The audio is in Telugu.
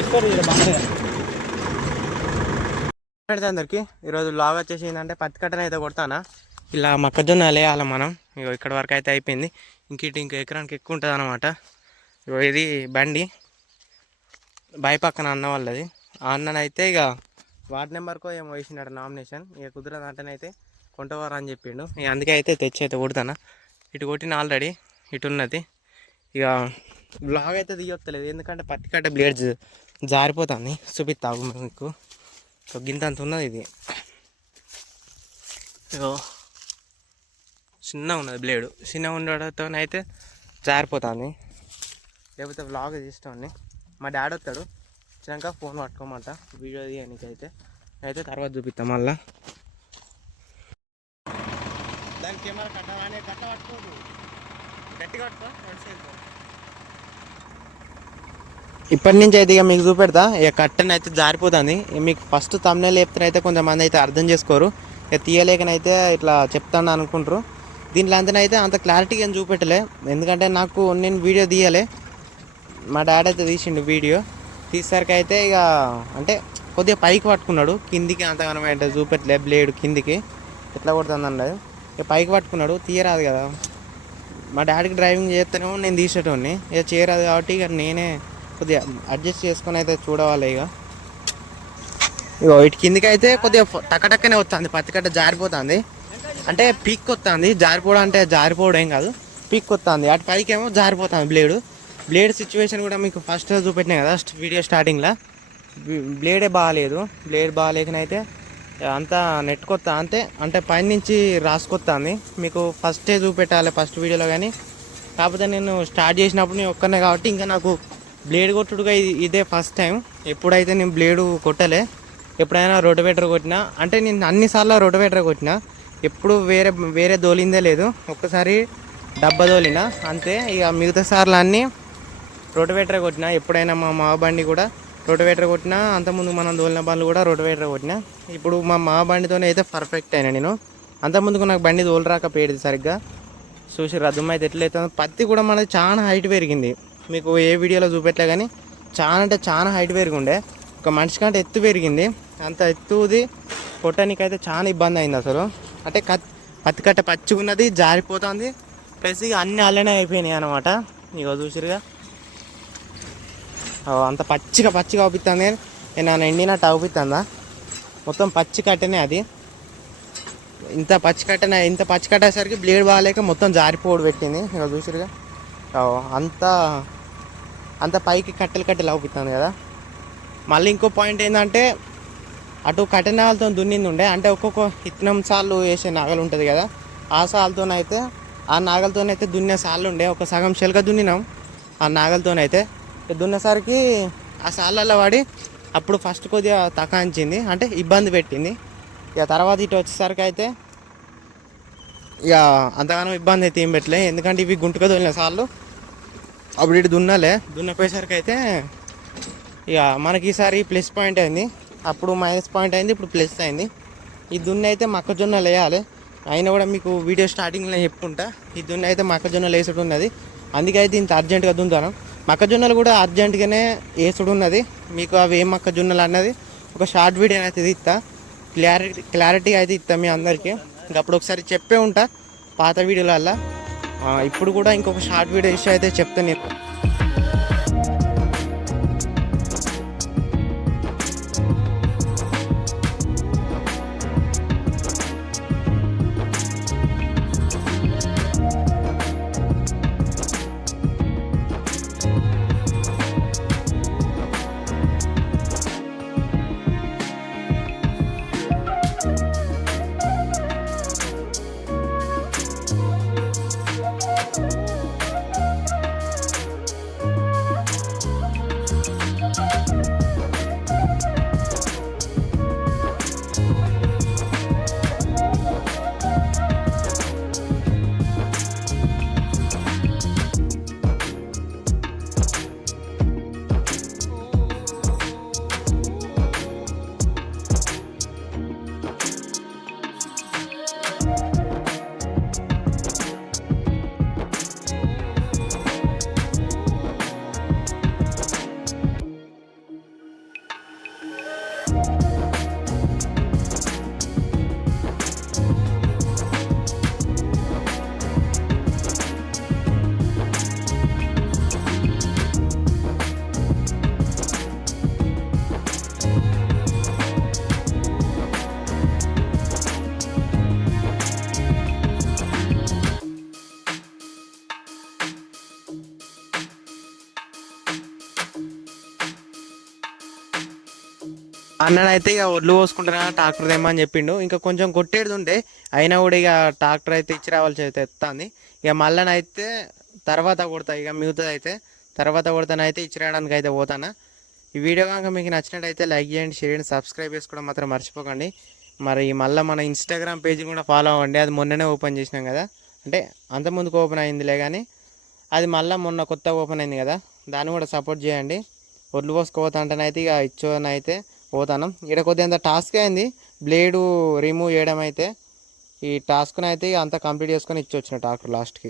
తీసుకోరు బాగా పెడితే అందరికి ఈరోజు లాగ్ వచ్చేసి ఏంటంటే పత్తి కట్టని అయితే కొడతానా. ఇలా మొక్కజొన్న వేయాలి మనం. ఇగో ఇక్కడ వరకు అయితే అయిపోయింది. ఇంక ఎకరానికి ఎక్కువ ఉంటుంది అనమాట. ఇగో ఇది బండి బాయ్ పక్కన అన్న వాళ్ళది. ఆ అన్ననైతే ఇక వార్డ్ నెంబర్కో ఏమో వేసినాడు నామినేషన్. ఇక కుదరదంటేనైతే కొంటవారు అని చెప్పిండు. ఇక అందుకే అయితే తెచ్చి అయితే కొడతాను. ఇటు కొట్టిన ఆల్రెడీ ఇటు ఉన్నది. ఇక బ్లాగ్ అయితే తీయొత్తలేదు ఎందుకంటే పత్తి కట్ట బ్లేడ్స్ జారిపోతుంది. చూపిస్తావు మీకు గింత అంత ఉన్నది. ఇది ఇగో చిన్న ఉన్నది బ్లేడు. చిన్న ఉండడంతో అయితే జారిపోతుంది. లేకపోతే బ్లాగ్ తీస్తామని మా డాడీ వస్తాడు. వచ్చినాక ఫోన్ పట్టుకోమంట వీడియో తీయడానికి అయితే తర్వాత చూపిస్తాం. మళ్ళా దాని కెమెరా కట్ట పట్టుకోదు గట్టిగా పట్టుకో. ఇప్పటి నుంచి అయితే ఇక మీకు చూపెడతా. ఇక కట్టని అయితే జారిపోతుంది. మీకు ఫస్ట్ తమ్నెల్ చెప్తానైతే కొంతమంది అయితే అర్థం చేసుకోరు. ఇక తీయలేకనైతే ఇట్లా చెప్తాను అనుకుంటారు. దీంట్లో అంతనైతే అంత క్లారిటీగా ఏం చూపెట్టలే ఎందుకంటే నాకు నేను వీడియో తీయలే. మా డాడీ అయితే తీసిండు వీడియో. తీసేసరికి అయితే ఇక అంటే కొద్దిగా పైకి పట్టుకున్నాడు. కిందికి అంతగానం అంటే చూపెట్టలే. బ్లేడ్ కిందికి ఎట్లా కొడుతుందండి ఇక పైకి పట్టుకున్నాడు. తీయరాదు కదా. మా డాడీకి డ్రైవింగ్ చేస్తేనేమో నేను తీసేటోని. ఇక చేయరాదు కాబట్టి ఇక నేనే కొద్దిగా అడ్జస్ట్ చేసుకొని అయితే చూడవాలి. ఇక ఇటు కిందికి అయితే కొద్దిగా టక్కటక్కనే వస్తుంది. పత్తి కట్ట జారిపోతుంది అంటే పీక్ వస్తుంది. జారిపోవడం అంటే జారిపోవడం ఏం కాదు, పీక్ వస్తుంది. అటు పైకి ఏమో జారిపోతుంది బ్లేడ్ సిచ్యువేషన్ కూడా మీకు ఫస్ట్ చూపెట్టినా కదా వీడియో స్టార్టింగ్లో. బ్లేడే బాగాలేదు. బ్లేడ్ బాగాలేకనైతే అంతా నెట్టుకొస్తా అంటే పైన నుంచి రాసుకొస్తుంది. మీకు ఫస్టే చూపెట్టాలి ఫస్ట్ వీడియోలో. కానీ కాకపోతే నేను స్టార్ట్ చేసినప్పుడు నేను ఒక్కనే కాబట్టి ఇంకా నాకు బ్లేడ్ కొట్టుడుగా ఇదే ఫస్ట్ టైం. ఎప్పుడైతే నేను బ్లేడు కొట్టలే. ఎప్పుడైనా రోటివేటర్ కొట్టినా అంటే నేను అన్నిసార్లు రోటివేటర్ కొట్టినా. ఎప్పుడు వేరే దోలిందే లేదు. ఒక్కసారి డబ్బా దోలినా అంతే. ఇక మిగతా సార్లు అన్నీ రోటివేటర్ కొట్టినా. ఎప్పుడైనా మా మావ బండి కూడా రోటివేటర్ కొట్టినా. అంతకుముందు మనం దోలిన బండ్లు కూడా రోటివేటర్ కొట్టినా. ఇప్పుడు మా మావ బండితోనే అయితే పర్ఫెక్ట్ అయినా నేను. అంతకుముందుకు నాకు బండి దోలరాకపోయేది సరిగ్గా. చూసి రద్దుమ అయితే ఎట్లయితే పత్తి కూడా మనది చాలా హైట్ పెరిగింది. మీకు ఏ వీడియోలో చూపెట్టలే కానీ చాలా అంటే చాలా హైట్ పెరిగిండే. ఒక మనిషి కంటే ఎత్తు పెరిగింది. అంత ఎత్తుది కొట్టడానికైతే చాలా ఇబ్బంది అయింది అసలు. అంటే పత్తి కట్ట పచ్చిగున్నది జారిపోతుంది. ప్లస్ ఇక అన్నీ అల్లనే అయిపోయినాయి అనమాట. ఇక చూసిరుగా అంత పచ్చిగా అవుపిస్తుంది. నేను ఎండినట్టు అవుపిస్తుందా మొత్తం పచ్చి కట్టనే అది. ఇంత పచ్చి కట్టేసరికి బ్లేడ్ బాగాలేక మొత్తం జారిపోవడం పెట్టింది. ఇక చూసిరుగా అంత పైకి కట్టెలు అవుపిస్తుంది కదా. మళ్ళీ ఇంకో పాయింట్ ఏంటంటే అటు కట్టెనాలతో దున్నింది ఉండే. అంటే ఒక్కొక్క ఇత్తనం సార్లు వేసే నాగలు ఉంటుంది కదా, ఆ సార్లతోనైతే ఆ నాగలతోనైతే దున్నే సార్లు ఉండే. ఒక సగం చెలక దున్నినాం ఆ నాగలతోనైతే. దున్నేసరికి ఆ సార్లలో పడి అప్పుడు ఫస్ట్ కొద్దిగా తకాంచింది అంటే ఇబ్బంది పెట్టింది. ఇక తర్వాత ఇటు వచ్చేసరికి అయితే ఇక అంతగానో ఇబ్బంది అయితే ఏం పెట్టలే. ఎందుకంటే ఇవి గుంటుగా దొరికిన సార్లు అప్పుడు ఇటు దున్నపోయేసరికి అయితే ఇక మనకి ఈసారి ప్లస్ పాయింట్ అయింది. అప్పుడు మైనస్ పాయింట్ అయింది, ఇప్పుడు ప్లస్ అయింది. ఈ దున్ని అయితే మొక్కజొన్నలు వేయాలి. అయినా కూడా మీకు వీడియో స్టార్టింగ్లో చెప్పుకుంటా. ఈ దున్ని అయితే మొక్కజొన్నలు వేసుడు ఉన్నది. అందుకైతే ఇంత అర్జెంటుగా దున్నుతాను. మొక్కజొన్నలు కూడా అర్జెంటుగానే వేసుడు ఉన్నది. మీకు అవి ఏం మొక్కజొన్నలు అన్నది ఒక షార్ట్ వీడియో అయితే ఇస్తా. క్లారిటీ అయితే ఇస్తా మీ అందరికీ. అప్పుడు ఒకసారి చెప్పే ఉంటా పాత వీడియోలల్లో. ఇప్పుడు కూడా ఇంకొక షార్ట్ వీడియో ఇష్యూ అయితే చెప్తాను నేను. అన్నడైతే ఇక ఒడ్లు పోసుకుంటున్నా ట్రాక్టర్ తెమ్మని చెప్పిండు. ఇంకా కొంచెం కొట్టేది ఉండే, అయినా కూడా ఇక ట్రాక్టర్ అయితే ఇచ్చి రావాల్సి అయితే ఎత్తాంది. ఇక మళ్ళనైతే తర్వాత కొడతా, ఇక మిగతాది అయితే తర్వాత కొడతానైతే ఇచ్చి రావడానికి అయితే పోతానా. ఈ వీడియో కనుక మీకు నచ్చినట్టయితే లైక్ చేయండి, షేర్ చేయండి, సబ్స్క్రైబ్ చేసుకోవడం మాత్రం మర్చిపోకండి. మరి మళ్ళీ మన ఇన్స్టాగ్రామ్ పేజ్ కూడా ఫాలో అవ్వండి. అది మొన్ననే ఓపెన్ చేసినాం కదా, అంటే అంతకుముందుకు ఓపెన్ అయిందిలే కానీ అది మళ్ళీ మొన్న కొత్తగా ఓపెన్ అయింది కదా, దాన్ని కూడా సపోర్ట్ చేయండి. ఒడ్లు పోసుకోపోతా అంటేనైతే ఇక ఇచ్చోనైతే పోతాను. ఇక్కడ కొద్దిగా టాస్క్ అయింది బ్లేడు రిమూవ్ చేయడం అయితే. ఈ టాస్క్ని అయితే అంతా కంప్లీట్ చేసుకొని ఇచ్చి వచ్చిన ట్రాక్టర్ లాస్ట్కి.